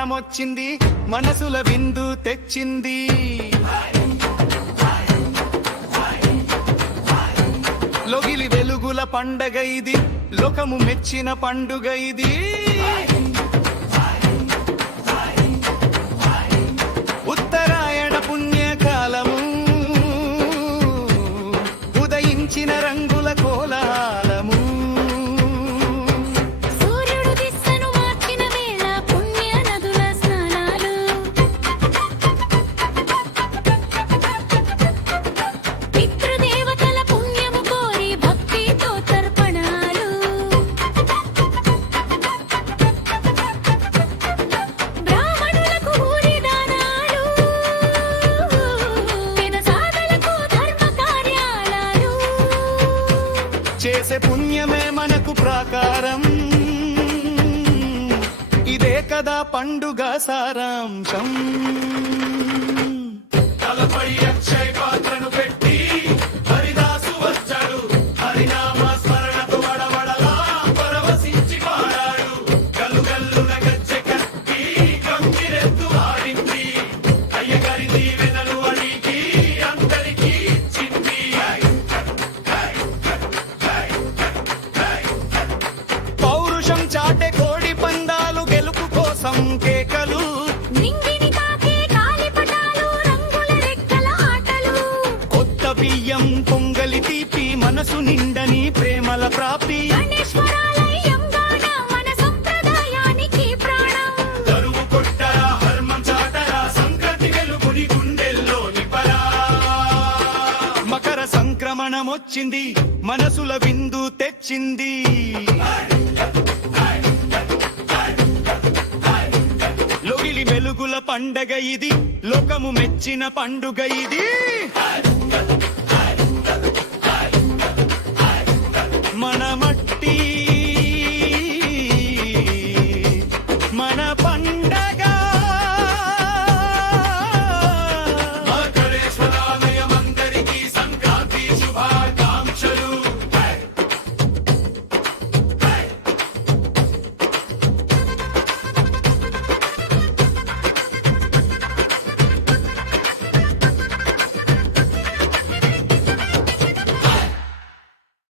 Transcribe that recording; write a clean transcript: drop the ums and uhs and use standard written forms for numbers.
సంక్రమణమొచ్చింది, మనసుల విందు తెచ్చింది. లోగిలి వెలుగుల పండగ ఇది, లోకము మెచ్చిన పండుగ ఇది. ఉత్తరాయణ పుణ్యకాలము, ఉదయించిన రంగుల కోలాలము. సూర్యుడు దిశను మార్చిన వేళ, పుణ్య నదుల స్నానాలు. పితృదేవతల పుణ్యము కోరి భక్తితో తర్పణాలు. బ్రాహ్మణులకు ఊరి దానాలు, పేద సాధలకు ధర్మ కార్యాలు. చేసే పుణ్యమే మనకు ప్రాకారం, ఇదే కదా పండుగ సారాంశం. తలపై అక్షయ పాత్రను పెట్టి హరిదాసు వచ్చాడు, హరినామ స్మరణకు వడవడలా పరవశించి పాడాడు. గల్లు గల్లున గజ్జె కట్టి కంకిరెద్దు ఆడింది, అయ్యగారి దీవెనలు అడిగి అందరికీ ఇచ్చింది. పౌరుషం చాటే కోడి పందాలు, గెలుపు కోసం కేకలు. నింగిని తాకే గాలిపటాలు, రంగుల రెక్కల ఆటలు. కొత్త బియ్యం పొంగలి తీపి, మనసు నిండని ప్రేమల ప్రాప్తి. గణేశ్వరాలయంగాన మన సంప్రదాయానికి ప్రాణం. తరువు కొట్టరా, హర్మం చాటరా, సంక్రాంతి వెలుగుని గుండెల్లో నిపరా. మకర సంక్రమణమొచ్చింది, మనసుల విందు తెచ్చింది. లోగిలి వెలుగుల పండగ ఇది, లోకము మెచ్చిన పండుగ ఇది. మన మట్టి